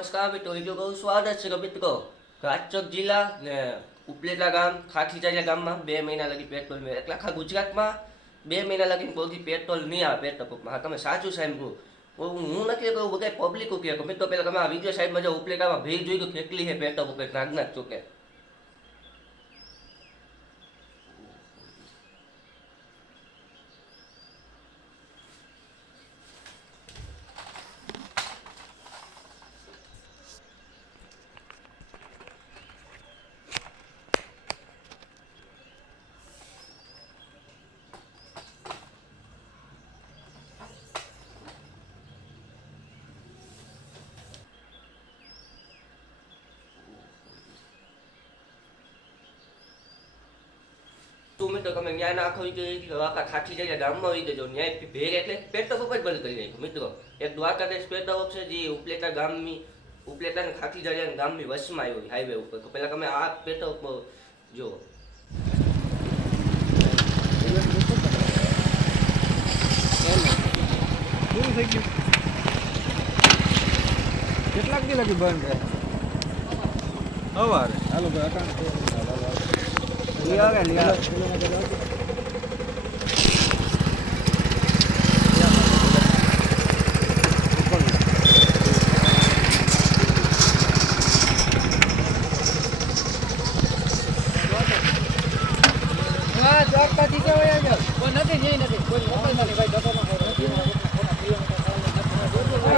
નમસ્કાર મિત્રો, વિડીયો બહુ સ્વાગત છે મિત્રો. રાજચોક જિલ્લા ને ઉપલેટા ગામ ખાખીચારિયા ગામમાં 2 મહિના લગી પેટ્રોલ મેં એટલે આખા ગુજરાતમાં 2 મહિના લગી કોઈ પેટ્રોલ નહીં આવે પેટ્રોલ પંપમાં. હા, તમે સાચું સાંભળ્યું. હું નથી કહું, બધા પબ્લિક કહે મિત્રો. પહેલાં તમે આ વિડીયો સાઈડમાં જો ઉપલેટામાં ભીડ જોઈ તો કેટલી છે પેટ્રોલ પંપે નાગનાથ ચોકે. મિત્રો તમે ન્યાય નાખો આખા ખાખીચારિયા ગામમાં આવી જજો. ન્યાય ભેર એટલે પેટ્રોલ પંપ જ બંધ કરી નાખ્યું મિત્રો. એક દ્વારકાધીશ પેટ્રોલ પંપ છે જે ઉપલેટા ગામની ઉપલેટા ને ખાખીચારિયા ગામની વચમાં આવ્યો હાઈવે ઉપર. તો પેલા તમે આ પેટ્રોલ પંપ જુઓ. કેટલાક દી લગી બંધ રહે સવારે હાલો ભાઈ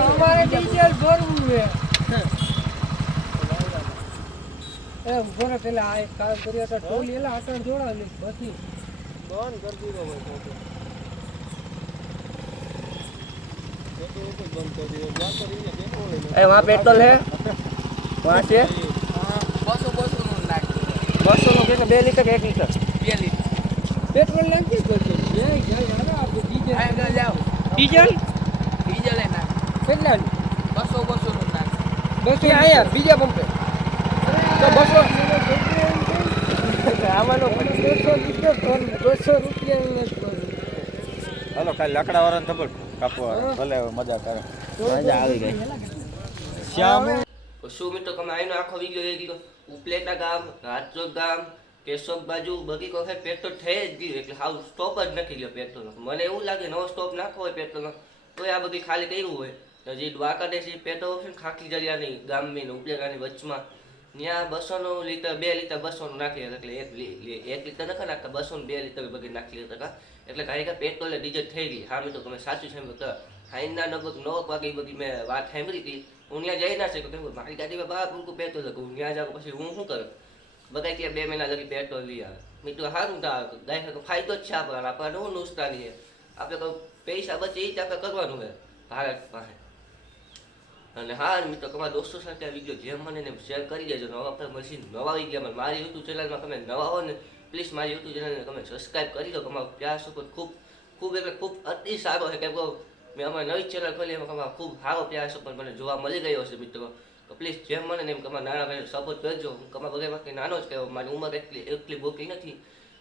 અમારે ડીઝલ ભરવું છે ઉભો પેલા આ કામ કર્યો તો ટોલી એલા આટણ જોડા ને બસી બંધ કરી દીધો ભાઈ वहाँ पेट्रोल है वहाँ से 200 નું નાખ 200 નું કે 2 लीटर 1 लीटर 2 लीटर पेट्रोल नाख के करજો એ યાર આપ ડીઝલ આ જાવ ડીઝલ એ નાખ કેટલા 200 નું નાખ 200 આયા બીજા પંપે તો 200 આવાનો 200 રૂપિયા હાલો કાલે લાકડા વાળાને થબર કાપવા ભલે મજા કરે મજા આવી ગઈ શ્યામ. શું મિત્રો તમે આનો આખો વિડીયો જોઈ દીધો. ઉપલેટા ગામ, રાજચોક ગામ, કેશોક બાજુ બગી વખત પેટ્રોલ થઈ જ ગયું એટલે હાવ સ્ટોપ જ નથી ગયો પેટ્રોલ. મને એવું લાગે નવો સ્ટોપ નાખવો હોય પેટ્રોલમાં તો આ બધી ખાલી કર્યું હોય તો જે દ્વારકાધીશ પેટ્રોલ છે ને ખાખીચારિયાની ગામની ને ઉપલેટાની વચમાં ત્યાં 200 લીટર 2 લીટર 200 નાખી એટલે 1 લીટર નખા નાખતા 200 2 લીટર બગી નાખી લેતા એટલે ગાડી પેટ્રોલ ડીઝલ થઈ ગઈ. હા મિત્રો તમે સાચું સાંભળ્યું. હાઈના લગભગ 9 વાગે બધી મેં વાત સાંભળી હતી. હું ત્યાં જઈ ના શકું મારી ગાડીમાં બહાર પૂરતું પેટ્રોલ લખું ત્યાં જાઉં પછી હું શું કરું બધા ત્યાં 2 મહિના લગી પેટ્રોલ લઈ આવે મિત્રો. સારું ગાય ફાયદો જ છે આપણને આપણને હું નુકસાની છે આપણે કોઈ પૈસા બચે એ જ આપણે કરવાનું હોય ભારત પાસે. અને હા મિત્રો તમારા દોસ્તો સાથે આ વિડીયો જેમ મને ને શેર કરી દેજો. નવા આપણે મળશે નવા વિડીયોમાં મારી યુટ્યુબ ચેનલમાં તમે નવા હો ને પ્લીઝ મારી યુટ્યુબ ચેનલને તમે સબસ્ક્રાઈબ કરી દો. તમારો પ્યાર સપોર્ટ ખૂબ એટલે ખૂબ અતિ સારો છે કેમ કે મેં અમારી નવી ચેનલ ખોલી એમાં તમારો ખૂબ સારો પ્યાર સપોર્ટ મને જોવા મળી ગયો છે મિત્રો. તો પ્લીઝ જેમ મને ને એમ તમારા નાના ભાઈને સપોર્ટ કરજો. હું તમારા બધામાંથી નાનો જ કહેવાય, મારી ઉંમર એટલી બોકી નથી.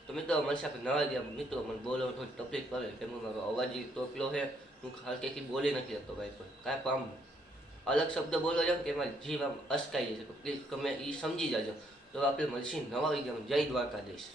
તો મિત્રો મળશે આપણે નવા ગયા મિત્રો. મને બોલવા થોડી તકલીફ પડે કેમ કે મારો અવાજ તોકલો છે. હું ખાસ તેથી બોલી નથી શકતો ભાઈ પણ કાંઈ આમ અલગ શબ્દ બોલો છો કે એમાં જીવ આમ અસકાઈ જાય છે. તો પ્લીઝ તમે એ સમજી જાજો. તો આપણે મળશે નવા વિડીયોમાં. જય દ્વારકાધીશ.